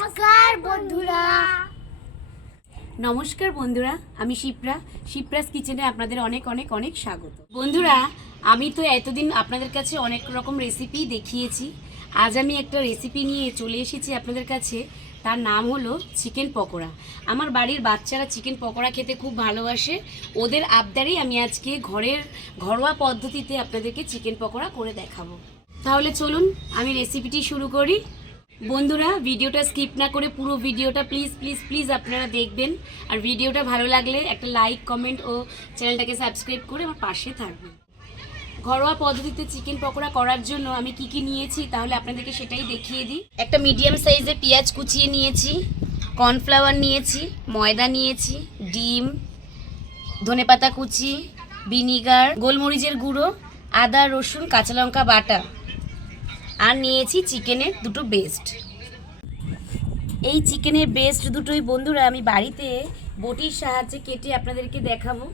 নমস্কার বন্ধুরা। নমস্কার বন্ধুরা, আমি শিপ্রাস কিচেনে আপনাদের অনেক অনেক অনেক স্বাগত। বন্ধুরা, আমি তো এতদিন আপনাদের কাছে অনেক রকম রেসিপি দেখিয়েছি। আজ আমি একটা রেসিপি নিয়ে চলে এসেছি আপনাদের কাছে। তার নাম হলো চিকেন পকোড়া। আমার বাড়ির বাচ্চারা চিকেন পকোড়া খেতে খুব ভালোবাসে। ওদের আবদারেই আমি আজকে ঘরোয়া পদ্ধতিতে আপনাদেরকে চিকেন পকোড়া করে দেখাবো। তাহলে চলুন আমি রেসিপিটি শুরু করি। বন্ধুরা, ভিডিওটা স্কিপ না করে পুরো ভিডিওটা প্লিজ প্লিজ প্লিজ আপনারা দেখবেন। আর ভিডিওটা ভালো লাগলে একটা লাইক, কমেন্ট ও চ্যানেলটাকে সাবস্ক্রাইব করে আমার পাশে থাকবেন। ঘরোয়া পদ্ধতিতে চিকেন পকোড়া করার জন্য আমি কি কি নিয়েছি তাহলে আপনাদেরকে সেটাই দেখিয়ে দিই। একটা মিডিয়াম সাইজের পেঁয়াজ কুচিয়ে নিয়েছি, কর্নফ্লাওয়ার নিয়েছি, ময়দা নিয়েছি, ডিম, ধনেপাতা কুচি, ভিনিগার, গোলমরিচের গুঁড়ো, আদা, রসুন, কাঁচা লঙ্কা বাটা, আর নিয়েছি চিকেনের দুটো বেস্ট। এই চিকেনের বেস্ট দুটোই বন্ধুরা আমি বাড়িতে বটির সাহায্যে কেটে আপনাদেরকে দেখাবো।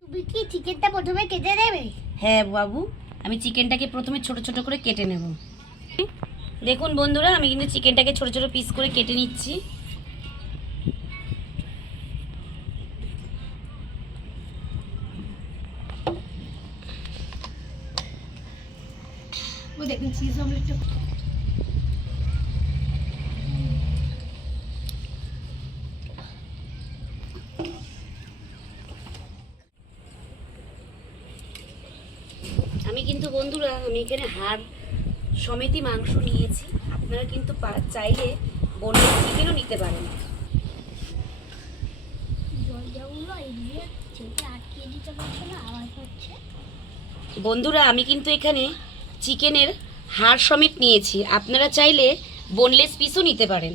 তুমি কি চিকেনটা প্রথমে কেটে দেবে? হ্যাঁ বাবু, আমি চিকেনটাকে প্রথমে ছোট ছোট করে কেটে নেব। দেখুন বন্ধুরা, আমি কিন্তু চিকেনটাকে ছোট ছোট পিস করে কেটে নিচ্ছি। দেখুন চিজ অমলেটটা আমি কিন্তু বন্ধুরা আমি এখানে হাড় সমেতই মাংস নিয়েছি। আপনারা কিন্তু চাইলে বোনের চিকেনও নিতে পারেন। জলজাগুলো এগুলো চেপে আটকে দিতে পারছে না, আওয়াজ হচ্ছে। বন্ধুরা, আমি কিন্তু এখানে চিকেনের হাড় সমেত নিয়েছি। আপনারা চাইলে বোনলেস পিসও নিতে পারেন।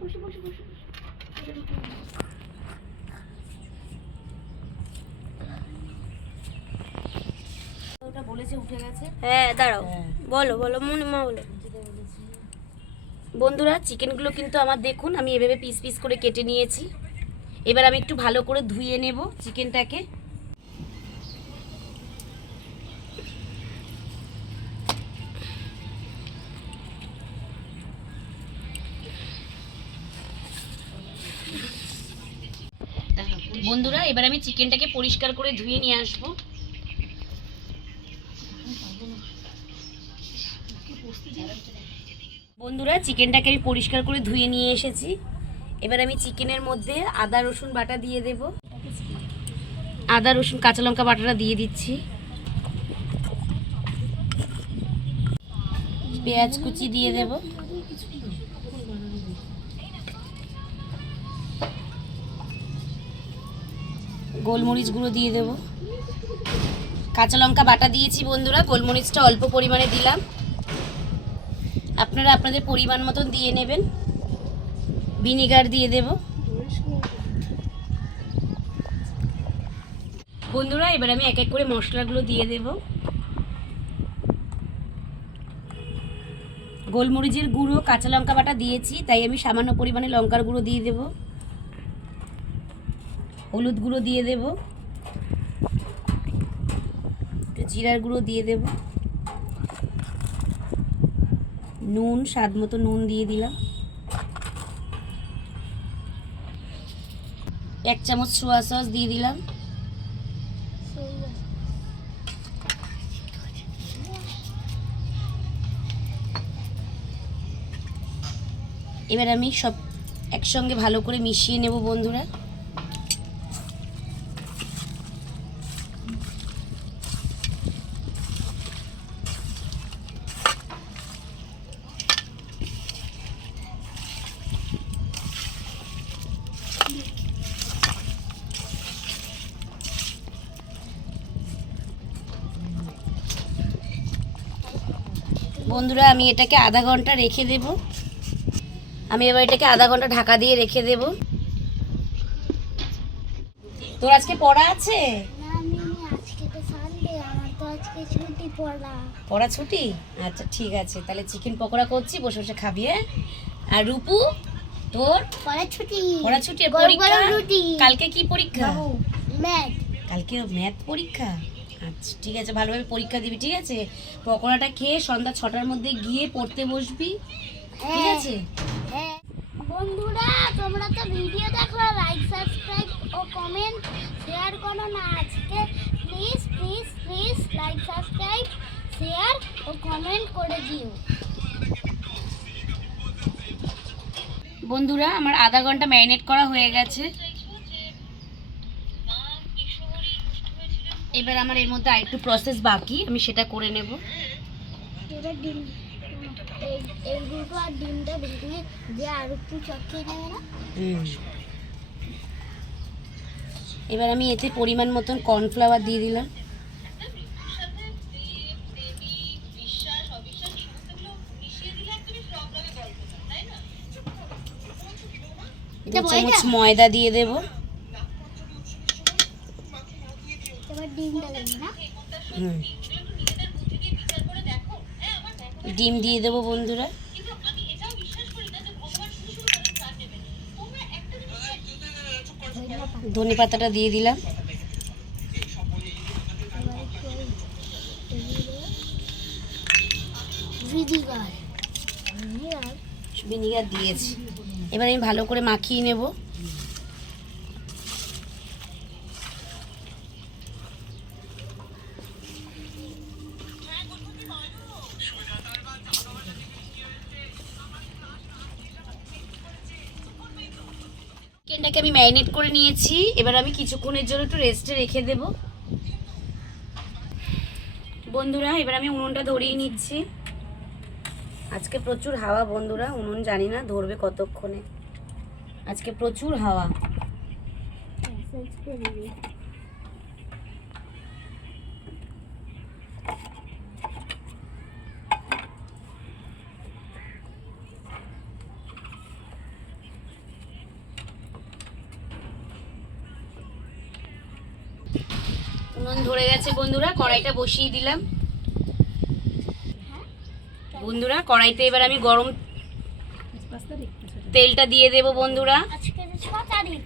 বসে বসে বসে ওটা বলেছে উঠে গেছে। হ্যাঁ দাঁড়াও, হ্যাঁ। বলো বলো মা বলো। বন্ধুরা, চিকেনগুলো কিন্তু আমার দেখুন আমি এভাবে পিস পিস করে কেটে নিয়েছি। এবার আমি একটু ভালো করে ধুয়ে নেব চিকেনটাকে। বন্ধুরা, এবার আমি চিকেনটাকে পরিষ্কার করে ধুয়ে নিয়ে আসবো। বন্ধুরা, চিকেনটাকে আমি পরিষ্কার করে ধুয়ে নিয়ে এসেছি। এবার আমি চিকেনের মধ্যে আদা রসুন বাটা দিয়ে দেব। আদা রসুন কাঁচা লঙ্কা বাটাটা দিয়ে দিচ্ছি। পেঁয়াজ কুচি দিয়ে দেব। গোলমরিচ গুঁড়ো দিয়ে দেব। কাঁচা লঙ্কা বাটা দিয়েছি বন্ধুরা, গোলমরিচটা অল্প পরিমাণে দিলাম। আপনারা আপনাদের পরিমাণ মতন দিয়ে নেবেন। ভিনিগার দিয়ে দেব। বন্ধুরা, এবার আমি এক এক করে মশলাগুলো দিয়ে দেব। গোলমরিচের গুঁড়ো, কাঁচা লঙ্কা বাটা দিয়েছি, তাই আমি সামান্য পরিমাণে লঙ্কার গুঁড়ো দিয়ে দেব। হলুদ গুঁড়ো দিয়ে দেব, একটু জিরার গুঁড়ো দিয়ে দেব, নুন স্বাদ মতো নুন দিয়ে দিলাম, 1 চামচ সোয়া সস দিয়ে দিলাম। এবার আমি সব একসঙ্গে ভালো করে মিশিয়ে নেব বন্ধুরা। বন্ধুরা, আমি এটাকে আধা ঘন্টা রেখে দেব। আমি এবার এটাকে আধা ঘন্টা ঢাকা দিয়ে রেখে দেব। তোর আজকে পড়া আছে? না, আমি আজকে তো সানডে, আজকে ছুটি পড়া। পড়া ছুটি? আচ্ছা ঠিক আছে, তাহলে চিকেন পকোড়া করছি, বসে বসে খাবি। হ্যাঁ, আর রূপু তোর পড়া ছুটি। পড়া ছুটি, আর গরম পরীক্ষা? গরম রুটি। কালকে কি পরীক্ষা? ম্যাথ। কালকে ম্যাথ পরীক্ষা। আচ্ছা ঠিক আছে, ভালোভাবে পরীক্ষা দিবি, ঠিক আছে? পকোড়াটা খেয়ে সন্ধ্যা 6টার মধ্যে গিয়ে পড়তে বসবি, ঠিক আছে? হ্যাঁ বন্ধুরা, তোমরা তো ভিডিও দেখো, লাইক সাবস্ক্রাইব ও কমেন্ট শেয়ার করো না। আজকে please please please like subscribe share ও কমেন্ট করে দিও। বন্ধুরা, আমার আধা ঘন্টা ম্যারিনেট করা হয়ে গেছে। এবার আমার এর মধ্যে আরেকটু প্রসেস বাকি, আমি সেটা করে নেব। এবার ডিম, এই দুটো আর ডিমটা ভেঙে যে আর একটু চটকিয়ে নেবে না। এবার আমি এতে পরিমাণ মতন কর্নফ্লাওয়ার দিয়ে দিলাম। দু চামচ ময়দা দিয়ে দেব। এবার ডিমটা দেবে না। ডিম দিয়ে দেবো বন্ধুরা। ধনে পাতাটা দিয়ে দিলাম। ভিনিগার দিয়েছি। এবার আমি ভালো করে মাখিয়ে নেব। চিকেনটাকে আমি ম্যারিনেট করে নিয়েছি, এবার আমি কিছুক্ষণের জন্য একটু রেস্টে রেখে দেব। বন্ধুরা, এবার আমি উনুনটা ধরিয়ে নিচ্ছি। আজকে প্রচুর হাওয়া বন্ধুরা, উনুন জানি না ধরবে কতক্ষণে। আজকে প্রচুর হাওয়া। উনুন ধরে গেছে বন্ধুরা, কড়াইটা বসিয়ে দিলাম। বন্ধুরা, কড়াইতে এবার আমি গরম তেলটা দিয়ে দেব বন্ধুরা। আজকে 6 তারিখ।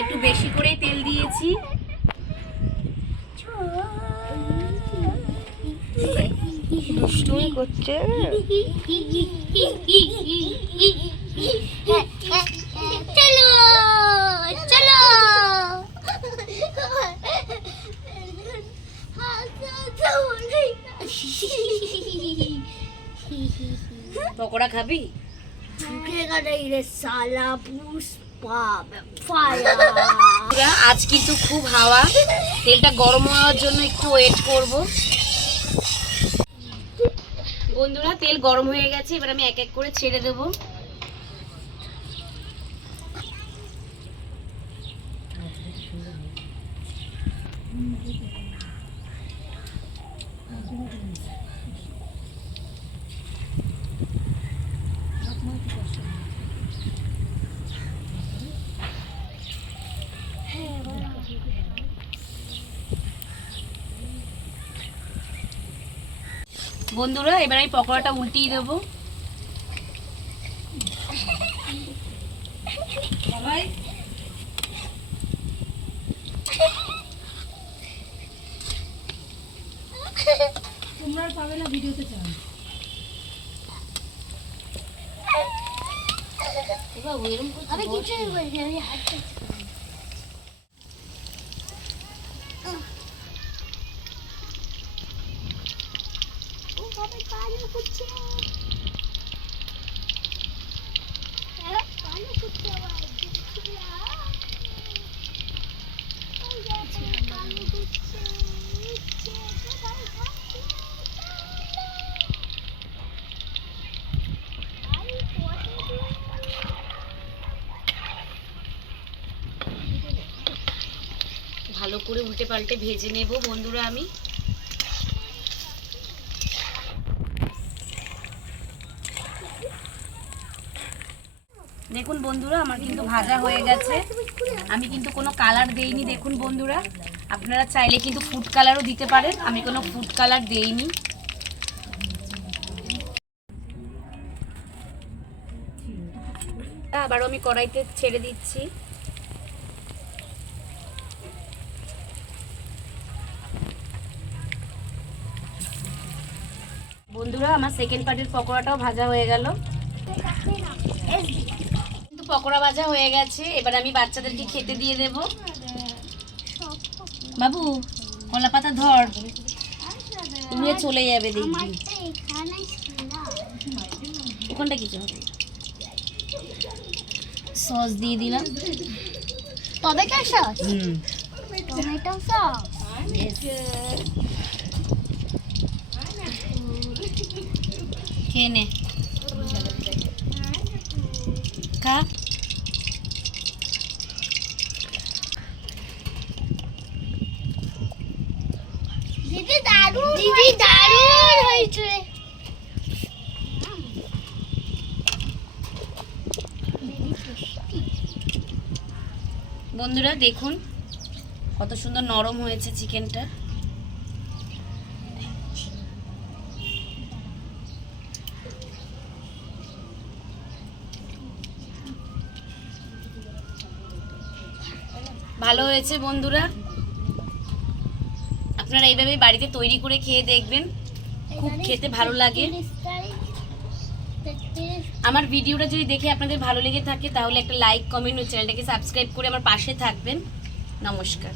একটু বেশি করেই তেল দিয়েছি। দুষ্টুমি করছে। চলো চলো। পকোড়া খাবি? আজ কিন্তু খুব হাওয়া, তেলটা গরম হওয়ার জন্য একটু ওয়েট করব। বন্ধুরা, তেল গরম হয়ে গেছে, এবার আমি এক এক করে ছেড়ে দেব। বন্ধুরা, এবার আমি পকোড়াটা উল্টিয়ে দেবো। তোমরা পাবে না ভিডিওতে চান। আমি কিছুই বলিনি, আমি হাঁটতে ভালো করে উল্টে পাল্টে ভেজে নেব বন্ধুরা। আমি দেখুন বন্ধুরা আমার কিন্তু ভাজা হয়ে গেছে। আমি কিন্তু কোনো কালার দেইনি। দেখুন বন্ধুরা, আপনারা চাইলে কিন্তু ফুড কালারও দিতে পারেন, আমি কোনো ফুড কালার দেইনি। আবারও আমি কড়াইতে ছেড়ে দিচ্ছি। বন্ধুরা আমার সেকেন্ড পার্টের পকোড়াটাও ভাজা হয়ে গেল। কিন্তু পকোড়া ভাজা হয়ে গেছে, এবার আমি বাচ্চাদেরকে খেতে দিয়ে দেব। বাবু কলা পাতা ধর, উড়ে চলে যাবে দেখবি। ওখানটা কিছু হবে, সস দিয়ে দিলাম। Tomato sauce, tomato sauce. খেয়ে নে, খা। দিদি দারুণ, দিদি দারুণ হয়েছে। বন্ধুরা দেখুন কত সুন্দর নরম হয়েছে চিকেনটা। ভালো হয়েছে বন্ধুরা, আপনারা এইভাবে বাড়িতে তৈরি করে খেয়ে দেখবেন, খুব খেতে ভালো লাগে। আমার ভিডিওটা যদি দেখে আপনাদের ভালো লেগে থাকে তাহলে একটা লাইক, কমেন্ট ও চ্যানেলটাকে সাবস্ক্রাইব করে আমার পাশে থাকবেন। নমস্কার।